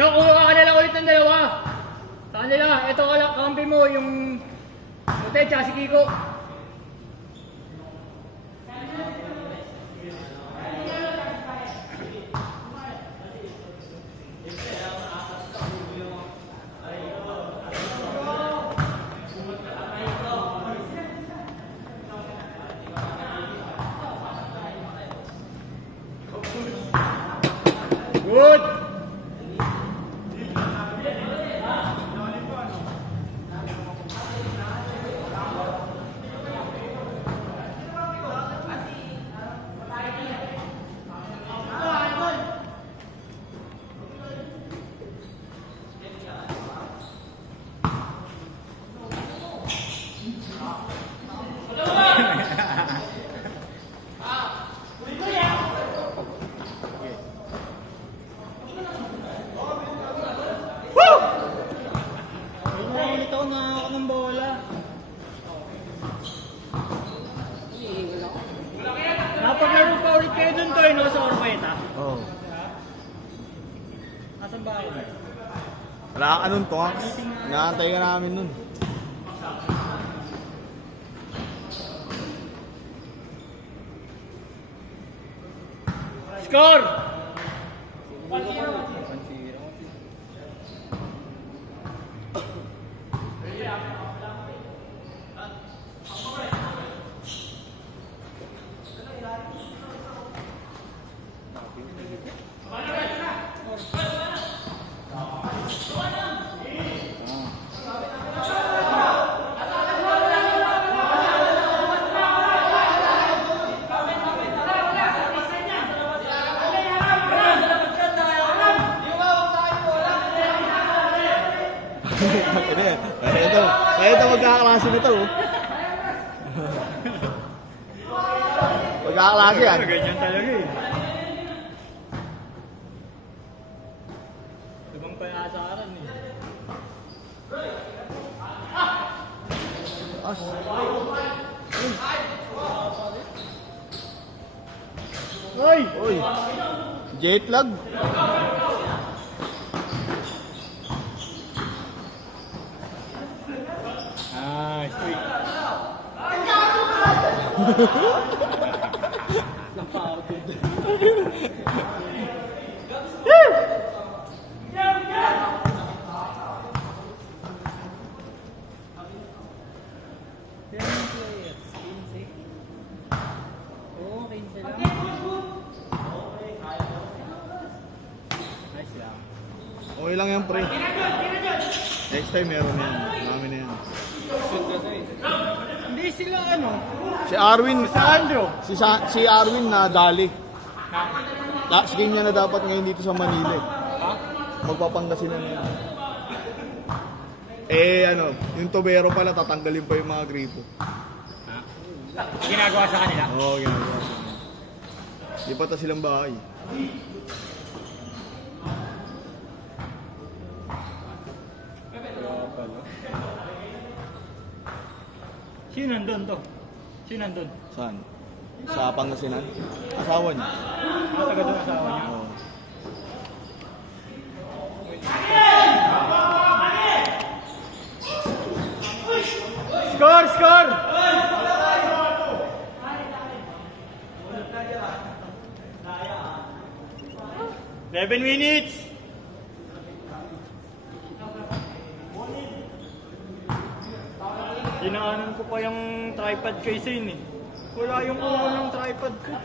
Yung kuha ka kanila ulit ng dalawa. Sa kanila, ito kampi mo, yung Mote, tsaka si Kiko. Good! Napaglaro pa ulit kayo dun to, no? Sa Orpeta? Oo. Nasaan ba ako? Wala ka nun, Tongax. Nakantay ka namin nun. Score! Ito magkakaklase nito. Magkakaklase yan. Ganyan talaga eh. Ibang pag-aasaran eh. Oy! Oy! Jet lag. Ah, sweet. Okay lang yan, pre. Next time meron yan. Marami na yan. Hindi sila ano? Si Arwin. Sandro. Si Arwin na dali. Last game niya na dapat ngayon dito sa Manila. Magpapangasinan na yan. Ano, yung tubero pala tatanggalin pa yung mga gripo. Ginagawa sa kanila? Oo, ginagawa sa kanila. Di pa ta silang bahay. Sino nandun to? Sino nandun? Saan? Sa Pangasinan? Asawa niya. Taga doon asawa niya? Oo. Score! Score! 11 minutes! Dinaanan ko pa yung tripod kay Zane eh. Wala yung ulo ng tripod ko.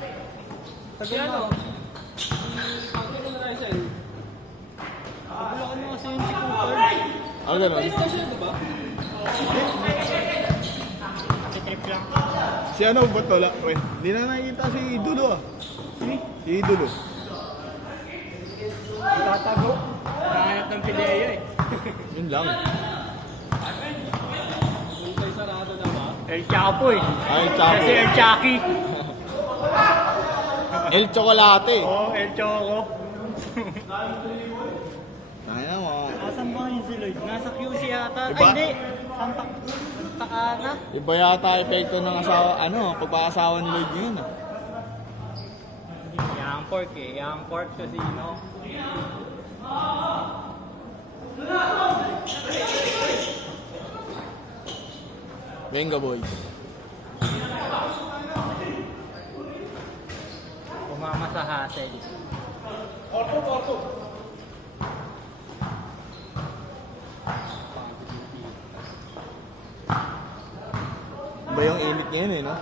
Tagal na. Pagkano na tayo sa'yo? Wala ka na kasi yung si Cooper. Ano gano'n? PlayStation ito ba? Kasi trip lang. Si ano ba't wala? Hindi na nakikita si Dulo ah. Si Dulo. Tatago. Nahanap ng pileya eh. Yun lang. El Chapo eh. Ay, Chapo. Kasi El Chucky. El Chocolate. Oo, El Choco. Kaya mo. Asan ba yun si Lloyd? Nasa QC yata. Iba? Ay hindi. Sampak. Takana. Iba yata epekto ng asawa, pagpakasawa ni Lloyd yun ah. Young Pork eh. Young Pork kasi no. Venga, boys. Umama sa hassle. Ba yung init ngayon eh, no?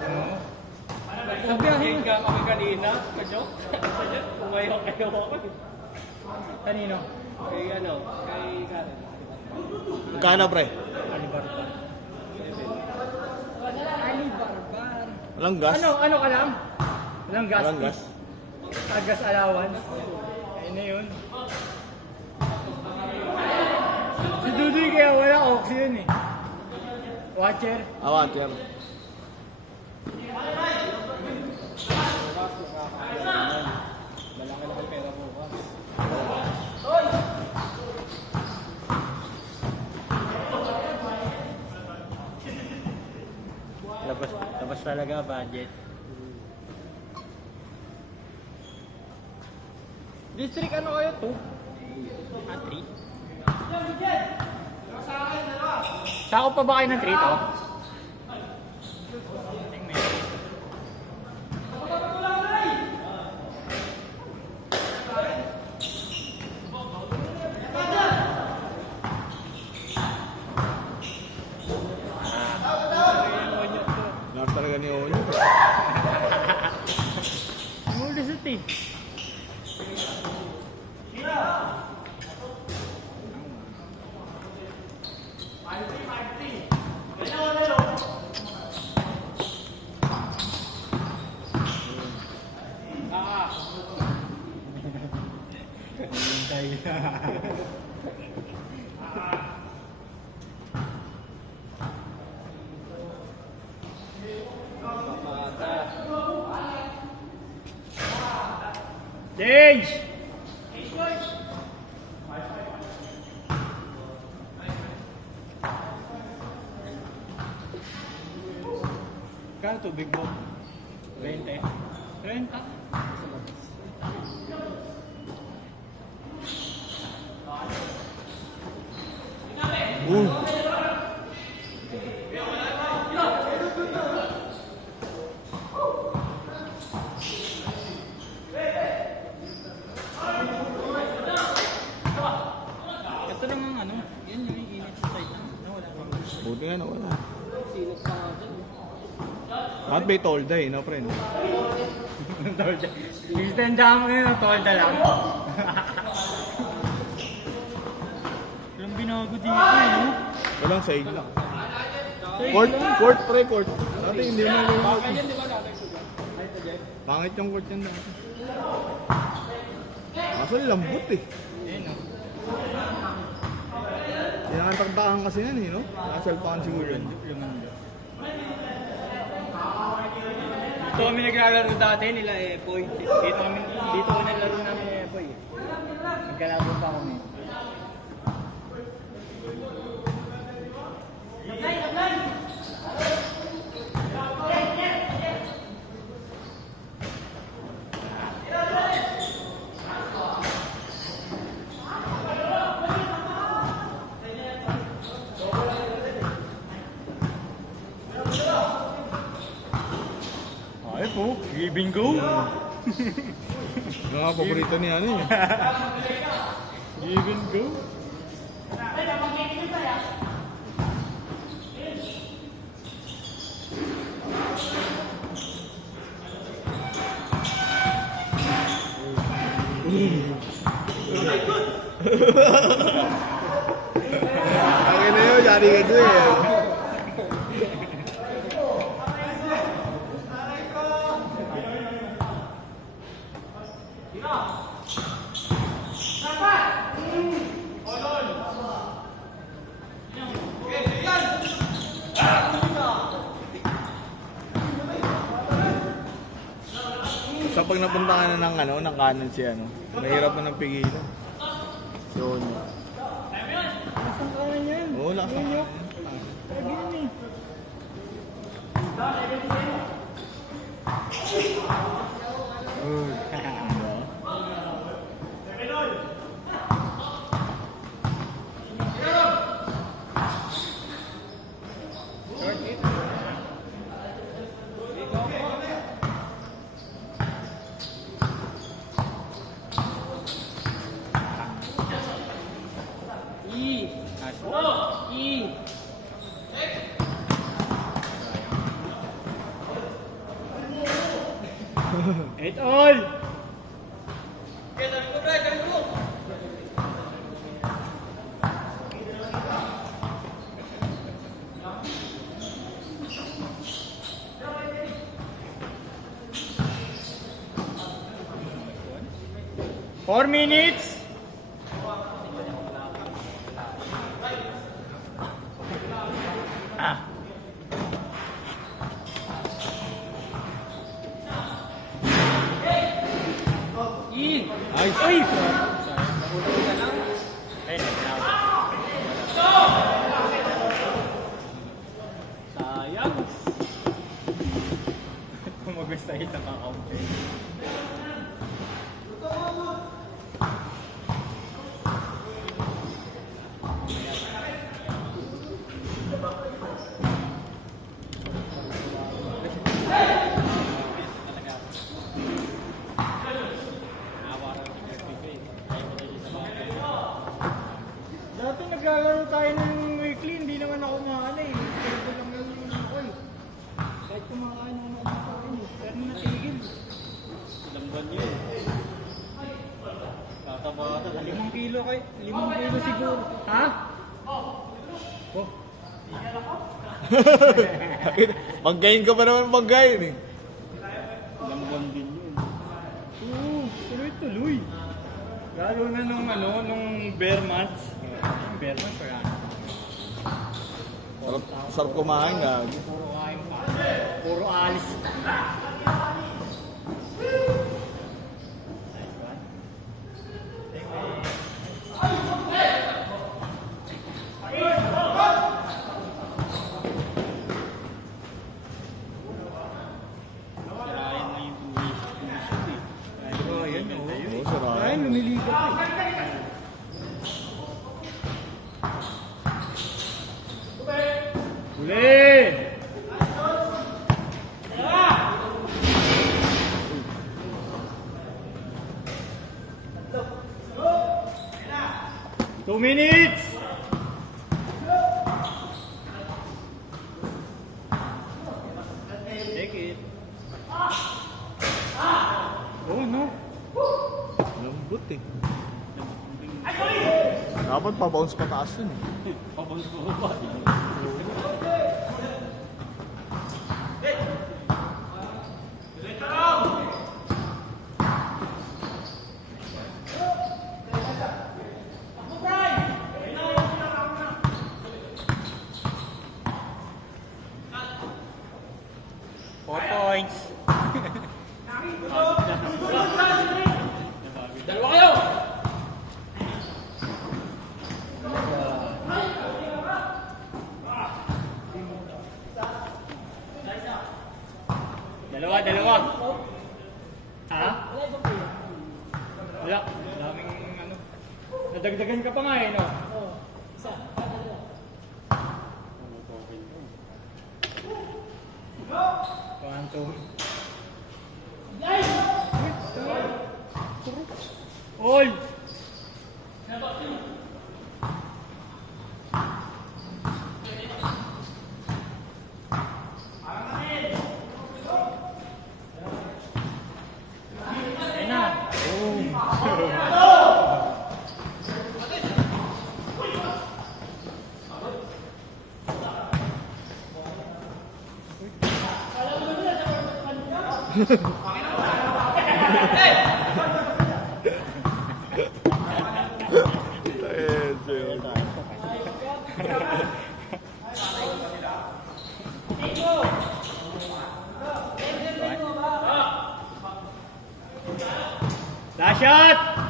Sabihin ka kami kanina, ka-joke? Umayaw kayo ako. Kanino? Kay ano? Kay Karen. Magkano, pre? Alibarbar. Alibarbar. Walang gas? Ano ka lang? Walang gas. Walang gas? Gas allowance. Ayun na yun. Si Dudoy kaya wala oxygen eh. Watcher. Water. Malaki-laki pera bukas. Labas talaga budget. District ano kayo? 2? 3? Sako pa ba kayo ng 3 to? Lahat talaga ni Onyo. Mulisot eh. Change! Kano tubig mo? 20? 30? Ito namang ano, yan yung init sa side. Nawala pa. Buti nga nawala. Sinot pa nga dyan. At may tolda eh, no, friend? Tolda. Istenda mo yun, tolda lang. Walang binago dito, no? Walang side lang. Court, pre, court. Dati hindi na yung court. Ganyan, di ba natin ko dyan? Pangit yung court yan dati. Kaso lambot eh. Ayun, no? Tinakantagtakan kasi yan eh, no? Nakasalpakan siguro yun. Dito kami naglalaro dati nila Epoy. Dito kami naglalaro namin Epoy. Nagkalaro pa kami. Ay po, give and go. Mga paborito niya ano eh. Give and go. Ang ina yun, yari ka ito eh. Sa pag napunta ka na ng ano, ng kanan si ano, mahirap na ng pigilan. Yun. Nasaan ka na yan? Oo, lakas ng kanan. Lagi yan eh. 8 all! 4 minutes! Ay! Ay! Sayang! Kung mag-style na kakaunti. Dati naglalaro tayo ng weekly, hindi naman ako maano eh. Pero lang naman ako eh. Kahit kumakain ako nakakain eh. Pero natigil. Ilang buwan yun. Kakabata. 5 kilo kay, 5 kilo siguro. Ha? Oh. Maggayin ka pa naman maggayin eh. Ilang buwan din yun. Oo, tuloy-tuloy. Lalo na nung bear months. Bear months or ano? Sarap kumain nga. Puro kain pa. Puro alis. Oo, sarap. Ay, lumiligo pa eh. Huli! 2 minutes! Take it. Oh no. Lambot eh. Dapat pa-bounce pataas yun eh. Papunta ko ba? Four points. Dalawa kayo! Dalawa. Ha? Wala. Daming ano. Nadagdagan ka pa nga eh, no? Oo. Isa. Quantum. Oy! Last shot!